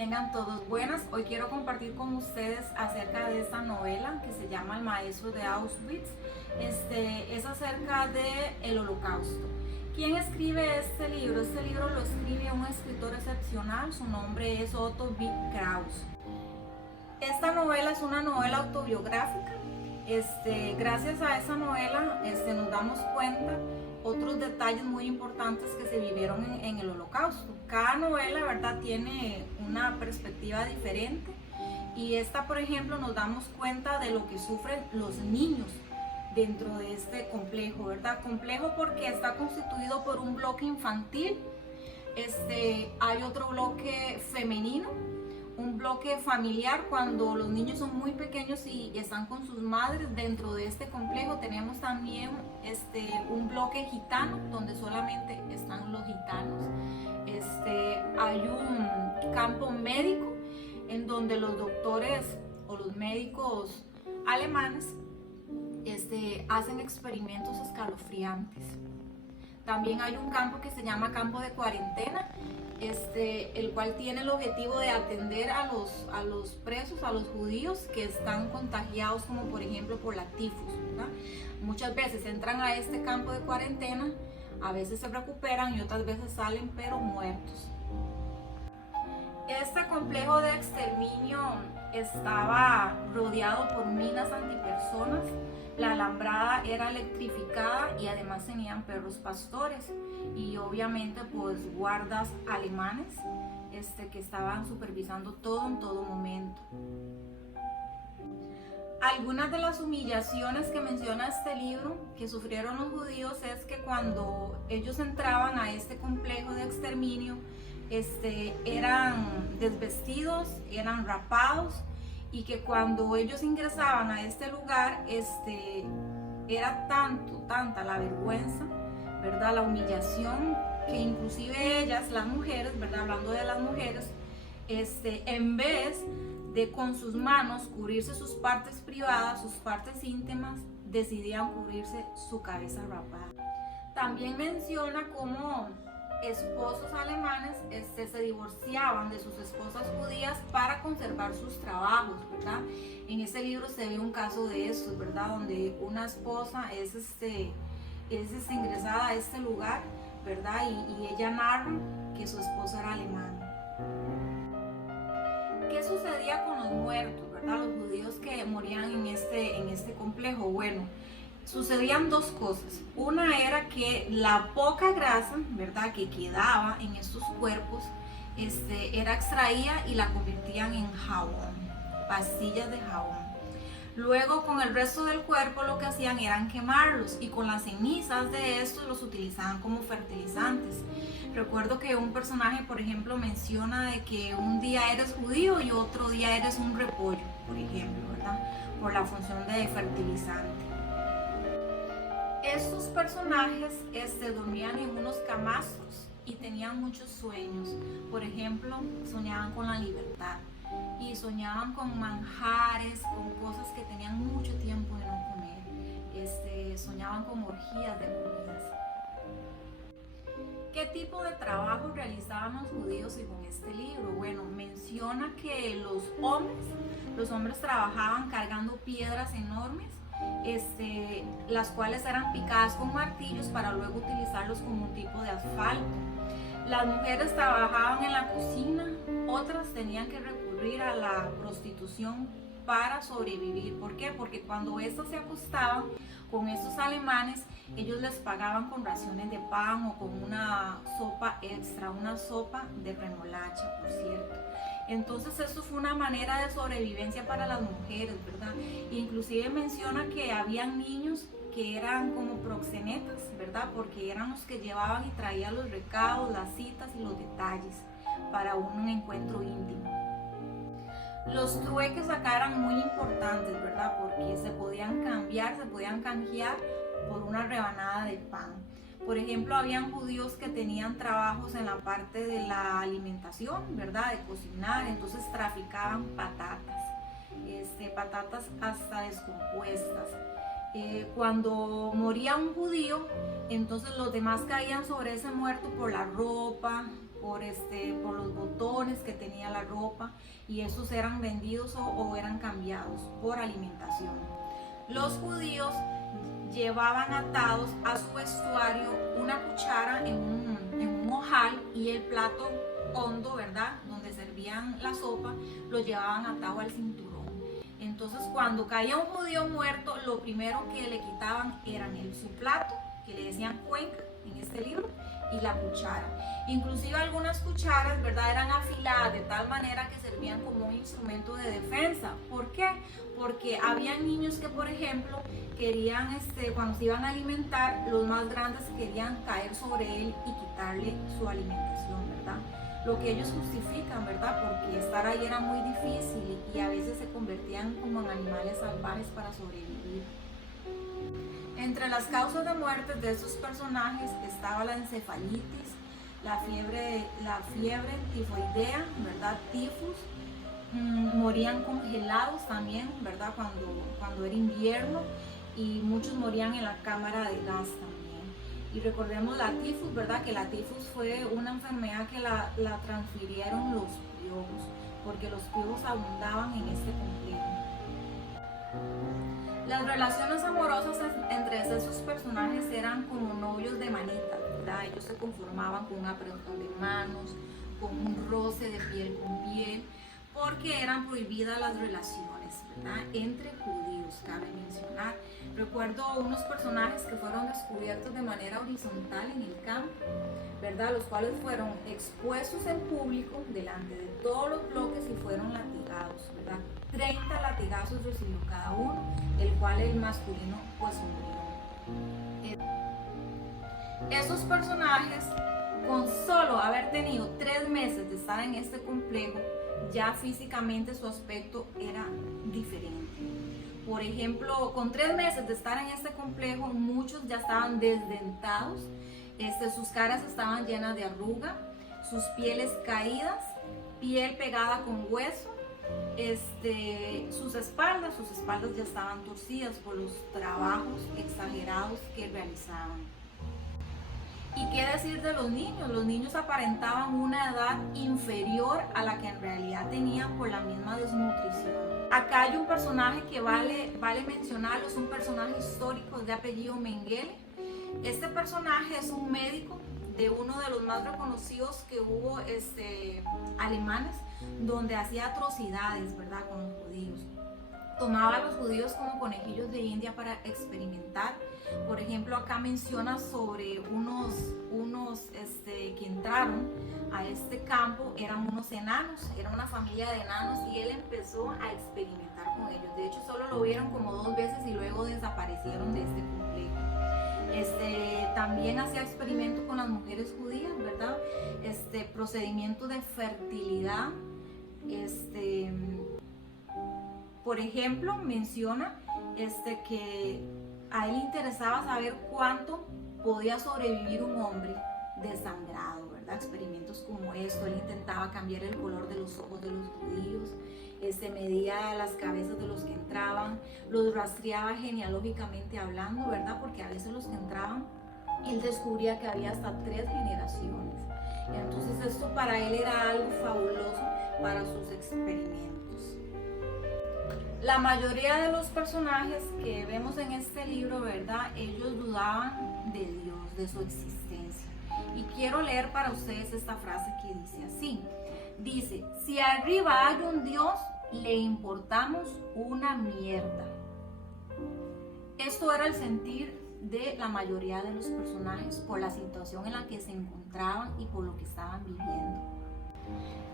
Tengan todos buenas. Hoy quiero compartir con ustedes acerca de esta novela que se llama El maestro de Auschwitz. Es acerca del Holocausto. ¿Quién escribe este libro? Este libro lo escribe un escritor excepcional. Su nombre es Otto B. Kraus. Esta novela es una novela autobiográfica. Gracias a esa novela nos damos cuenta otros detalles muy importantes que se vivieron en el Holocausto. Cada novela, ¿verdad?, tiene una perspectiva diferente, y esta, por ejemplo, nos damos cuenta de lo que sufren los niños dentro de este complejo, ¿verdad? Complejo porque está constituido por un bloque infantil, hay otro bloque femenino, un bloque familiar cuando los niños son muy pequeños y están con sus madres. Dentro de este complejo tenemos también un bloque gitano donde solamente están los gitanos. Hay un campo médico en donde los doctores o los médicos alemanes hacen experimentos escalofriantes. También hay un campo que se llama campo de cuarentena, el cual tiene el objetivo de atender a los presos, a los judíos que están contagiados, como por ejemplo por la tifus, ¿verdad? Muchas veces entran a este campo de cuarentena, a veces se recuperan y otras veces salen pero muertos. Este complejo de exterminio estaba rodeado por minas antipersonas. La alambrada era electrificada y además tenían perros pastores y obviamente pues guardas alemanes que estaban supervisando todo en todo momento. Algunas de las humillaciones que menciona este libro que sufrieron los judíos es que cuando ellos entraban a este complejo de exterminio, eran desvestidos, eran rapados, y que cuando ellos ingresaban a este lugar, era tanta la vergüenza, ¿verdad?, la humillación, que inclusive ellas, las mujeres, ¿verdad?, hablando de las mujeres, en vez de con sus manos cubrirse sus partes privadas, sus partes íntimas, decidían cubrirse su cabeza rapada. También menciona cómo esposos alemanes se divorciaban de sus esposas judías para conservar sus trabajos, ¿verdad? En este libro se ve un caso de esto, ¿verdad?, donde una esposa es ingresada a este lugar, ¿verdad?, y ella narra que su esposo era alemán. ¿Qué sucedía con los muertos, verdad?, los judíos que morían en este complejo? Bueno, sucedían dos cosas. Una era que la poca grasa, ¿verdad?, que quedaba en estos cuerpos, era extraída y la convertían en jabón, pastillas de jabón. Luego, con el resto del cuerpo, lo que hacían eran quemarlos, y con las cenizas de estos los utilizaban como fertilizantes. Recuerdo que un personaje, por ejemplo, menciona de que un día eres judío y otro día eres un repollo, por ejemplo, ¿verdad?, por la función de fertilizante. Estos personajes dormían en unos camastros y tenían muchos sueños. Por ejemplo, soñaban con la libertad y soñaban con manjares, con cosas que tenían mucho tiempo de no comer. Soñaban con orgías de comidas. ¿Qué tipo de trabajo realizaban los judíos según este libro? Bueno, menciona que los hombres trabajaban cargando piedras enormes, las cuales eran picadas con martillos para luego utilizarlos como un tipo de asfalto. Las mujeres trabajaban en la cocina, otras tenían que recurrir a la prostitución para sobrevivir. ¿Por qué? Porque cuando estas se acostaban con estos alemanes, ellos les pagaban con raciones de pan o con una sopa extra, una sopa de remolacha, por cierto. Entonces esto fue una manera de sobrevivencia para las mujeres, ¿verdad? Inclusive menciona que habían niños que eran como proxenetas, ¿verdad?, porque eran los que llevaban y traían los recados, las citas y los detalles para un encuentro íntimo. Los trueques acá eran muy importantes, ¿verdad?, porque se podían canjear por una rebanada de pan. Por ejemplo, habían judíos que tenían trabajos en la parte de la alimentación, ¿verdad?, de cocinar, entonces traficaban patatas hasta descompuestas. Cuando moría un judío, entonces los demás caían sobre ese muerto por la ropa, por los botones que tenía la ropa, y esos eran vendidos o eran cambiados por alimentación. Los judíos llevaban atados a su vestuario una cuchara en un ojal, y el plato hondo, ¿verdad?, donde servían la sopa, lo llevaban atado al cinturón. Entonces, cuando caía un judío muerto, lo primero que le quitaban era su plato, que le decían cuenca en este libro, y la cuchara. Inclusive algunas cucharas, ¿verdad?, eran afiladas de tal manera que servían como un instrumento de defensa. ¿Por qué? Porque había niños que, por ejemplo, querían, cuando se iban a alimentar, los más grandes querían caer sobre él y quitarle su alimentación, ¿verdad? Lo que ellos justifican, ¿verdad? Porque estar ahí era muy difícil y a veces se convertían como en animales salvajes para sobrevivir. Entre las causas de muerte de estos personajes estaba la encefalitis, la fiebre tifoidea, ¿verdad?, tifus. Morían congelados también, ¿verdad?, cuando era invierno, y muchos morían en la cámara de gas también. Y recordemos la tifus, ¿verdad?, que la tifus fue una enfermedad que la transfirieron los piojos, porque los piojos abundaban en este complejo. Las relaciones amorosas entre esos personajes eran como novios de manita, ¿verdad? Ellos se conformaban con un apretón de manos, con un roce de piel con piel, porque eran prohibidas las relaciones, ¿verdad?, entre judíos, cabe mencionar. Recuerdo unos personajes que fueron descubiertos de manera horizontal en el campo, ¿verdad?, los cuales fueron expuestos en público delante de todos los bloques y fueron latigados, ¿verdad? 30 latigazos recibió cada uno, el cual el masculino pues murió. Esos personajes, con solo haber tenido 3 meses de estar en este complejo, ya físicamente su aspecto era diferente. Por ejemplo, con 3 meses de estar en este complejo, muchos ya estaban desdentados, sus caras estaban llenas de arruga, sus pieles caídas, piel pegada con hueso, sus espaldas ya estaban torcidas por los trabajos exagerados que realizaban. ¿Y qué decir de los niños? Los niños aparentaban una edad inferior a la que en realidad tenían por la misma desnutrición. Acá hay un personaje que vale mencionarlo, es un personaje histórico de apellido Mengele. Este personaje es un médico de uno de los más reconocidos que hubo alemanes, donde hacía atrocidades, ¿verdad?, con los judíos. Tomaba a los judíos como conejillos de India para experimentar. Por ejemplo, acá menciona sobre unos que entraron a este campo, eran unos enanos, era una familia de enanos, y él empezó a experimentar con ellos. De hecho, solo lo vieron como 2 veces y luego desaparecieron de este complejo. También hacía experimentos con las mujeres judías, ¿verdad? Procedimiento de fertilidad. Por ejemplo, menciona que a él interesaba saber cuánto podía sobrevivir un hombre desangrado, ¿verdad? Experimentos como esto. Él intentaba cambiar el color de los ojos de los judíos, medía las cabezas de los que entraban, los rastreaba genealógicamente hablando, ¿verdad? Porque a veces los que entraban, él descubría que había hasta 3 generaciones. Entonces esto para él era algo fabuloso para sus experimentos. La mayoría de los personajes que vemos en este libro, ¿verdad?, ellos dudaban de Dios, de su existencia. Y quiero leer para ustedes esta frase que dice así. Dice: si arriba hay un Dios, le importamos una mierda. Esto era el sentir de la mayoría de los personajes por la situación en la que se encontraban y por lo que estaban viviendo.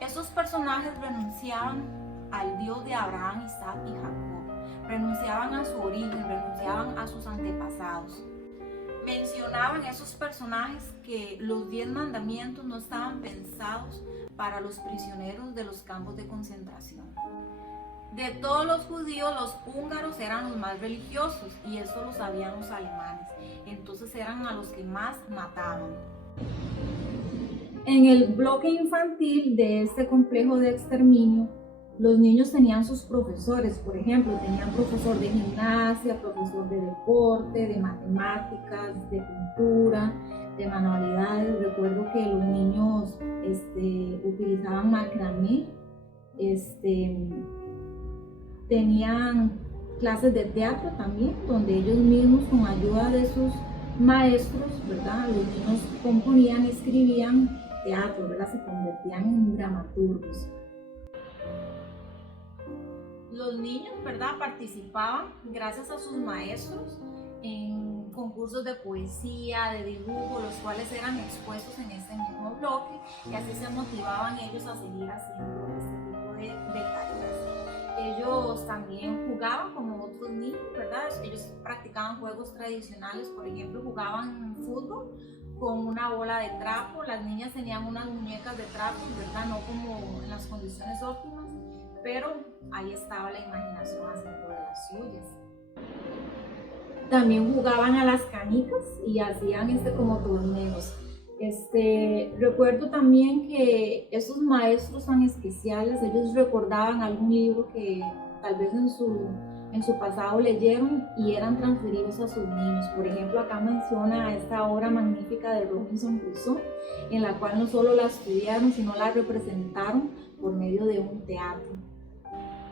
Esos personajes renunciaban al Dios de Abraham, Isaac y Jacob, renunciaban a su origen, renunciaban a sus antepasados. Mencionaban esos personajes que los 10 mandamientos no estaban pensados para los prisioneros de los campos de concentración. De todos los judíos, los húngaros eran los más religiosos, y esto lo sabían los alemanes. Entonces eran a los que más mataban. En el bloque infantil de este complejo de exterminio Los niños tenían sus profesores, por ejemplo, tenían profesor de gimnasia, profesor de deporte, de matemáticas, de pintura, de manualidades. Recuerdo que los niños utilizaban macramé, tenían clases de teatro también, donde ellos mismos con ayuda de sus maestros, ¿verdad? Los niños componían, escribían teatro, ¿verdad? Se convertían en dramaturgos. Los niños, ¿verdad?, participaban gracias a sus maestros en concursos de poesía, de dibujo, los cuales eran expuestos en este mismo bloque, y así se motivaban ellos a seguir haciendo este tipo de tareas. Ellos también jugaban como otros niños, ¿verdad? Ellos practicaban juegos tradicionales, por ejemplo, jugaban fútbol con una bola de trapo. Las niñas tenían unas muñecas de trapo, ¿verdad? No como en las condiciones óptimas, pero ahí estaba la imaginación haciendo de las suyas. También jugaban a las canicas y hacían como torneos. Recuerdo también que esos maestros tan especiales, ellos recordaban algún libro que tal vez en su pasado leyeron y eran transferidos a sus niños. Por ejemplo, acá menciona esta obra magnífica de Robinson Crusoe, en la cual no solo la estudiaron, sino la representaron por medio de un teatro.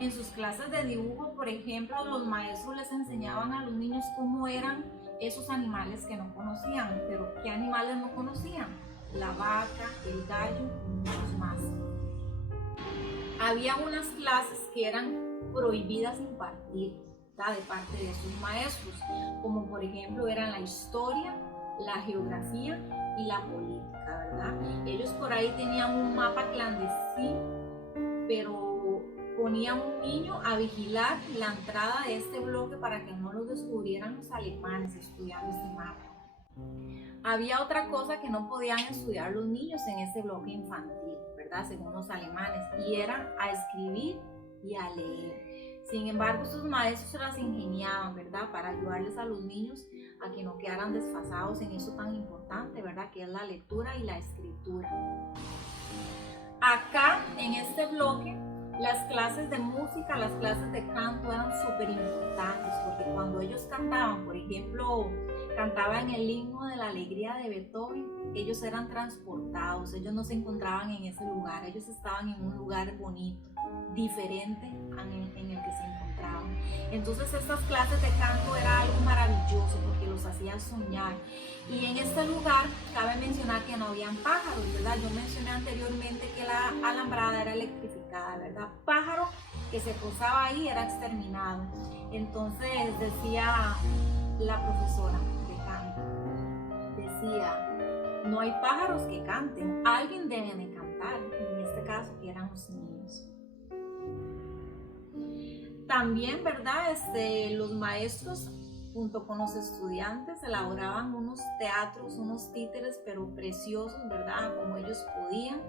En sus clases de dibujo, por ejemplo, los maestros les enseñaban a los niños cómo eran esos animales que no conocían. Pero ¿qué animales no conocían? La vaca, el gallo y muchos más. Había unas clases que eran prohibidas impartir, ¿verdad?, de parte de sus maestros, como por ejemplo eran la historia, la geografía y la política, ¿verdad? Ellos por ahí tenían un mapa clandestino, pero ponían un niño a vigilar la entrada de este bloque para que no lo descubrieran los alemanes estudiando este mapa. Había otra cosa que no podían estudiar los niños en este bloque infantil, ¿verdad?, según los alemanes, y era a escribir y a leer. Sin embargo, sus maestros se las ingeniaban, ¿verdad?, para ayudarles a los niños a que no quedaran desfasados en eso tan importante, ¿verdad?, que es la lectura y la escritura. Acá, en este bloque, las clases de música, las clases de canto eran súper importantes, porque cuando ellos cantaban, por ejemplo, cantaban el himno de la alegría de Beethoven, ellos eran transportados, ellos no se encontraban en ese lugar, ellos estaban en un lugar bonito, diferente en el que se encontraban. Entonces estas clases de canto era algo maravilloso porque los hacía soñar. Y en este lugar cabe mencionar que no habían pájaros, ¿verdad? Yo mencioné anteriormente que la alambrada era electrificada, ¿verdad? Pájaro que se posaba ahí era exterminado. Entonces decía la profesora de canto, decía, no hay pájaros que canten, alguien debe de cantar, en este caso que eran los niños. También, ¿verdad? Los maestros junto con los estudiantes elaboraban unos teatros, unos títeres, pero preciosos, ¿verdad?, como ellos podían.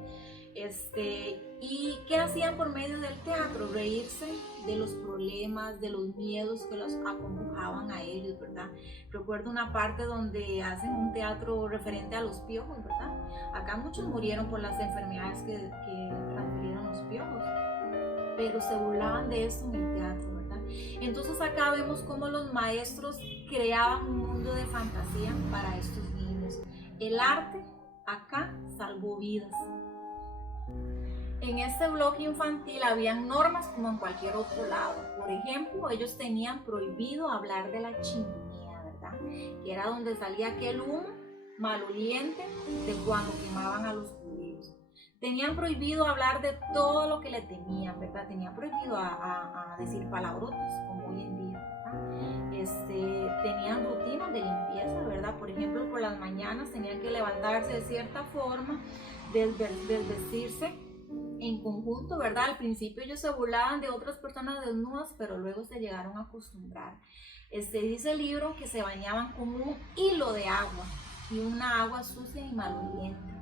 ¿Y qué hacían por medio del teatro? Reírse de los problemas, de los miedos que los acongojaban a ellos, ¿verdad? Recuerdo una parte donde hacen un teatro referente a los piojos, ¿verdad? Acá muchos murieron por las enfermedades que transfirieron los piojos, pero se burlaban de eso en el teatro, ¿verdad? Entonces acá vemos cómo los maestros creaban un mundo de fantasía para estos niños. El arte acá salvó vidas. En este bloque infantil habían normas como en cualquier otro lado. Por ejemplo, ellos tenían prohibido hablar de la chimenea, ¿verdad?, que era donde salía aquel humo maloliente de cuando quemaban a los judíos. Tenían prohibido hablar de todo lo que le temían, ¿verdad? Tenían prohibido a decir palabrotas, como hoy en día, ¿verdad? Tenían rutinas de limpieza, ¿verdad? Por ejemplo, por las mañanas tenían que levantarse de cierta forma, desvestirse en conjunto, ¿verdad? Al principio ellos se burlaban de otras personas desnudas, pero luego se llegaron a acostumbrar. Dice el libro que se bañaban con un hilo de agua y una agua sucia y maloliente.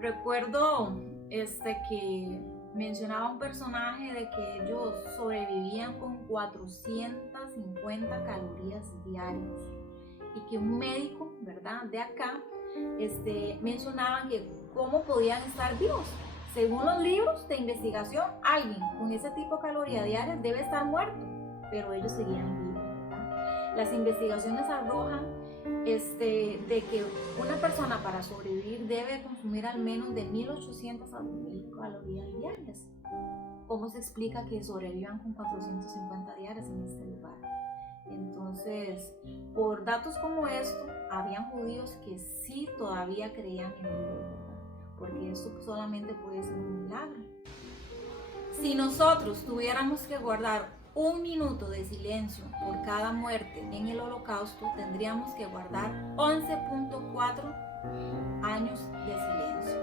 Recuerdo que mencionaba un personaje de que ellos sobrevivían con 450 calorías diarias y que un médico, ¿verdad?, de acá mencionaban que cómo podían estar vivos Según los libros de investigación, alguien con ese tipo de calorías diarias debe estar muerto, pero ellos seguían vivos, ¿verdad? Las investigaciones arrojan de que una persona para sobrevivir debe consumir al menos de 1800 a 2000 calorías diarias. ¿Cómo se explica que sobrevivan con 450 diarias en este lugar? Entonces, por datos como esto, habían judíos que sí todavía creían en Dios, ¿verdad? Porque esto solamente puede ser un milagro. Si nosotros tuviéramos que guardar 1 minuto de silencio por cada muerte en el Holocausto, tendríamos que guardar 11.4 años de silencio.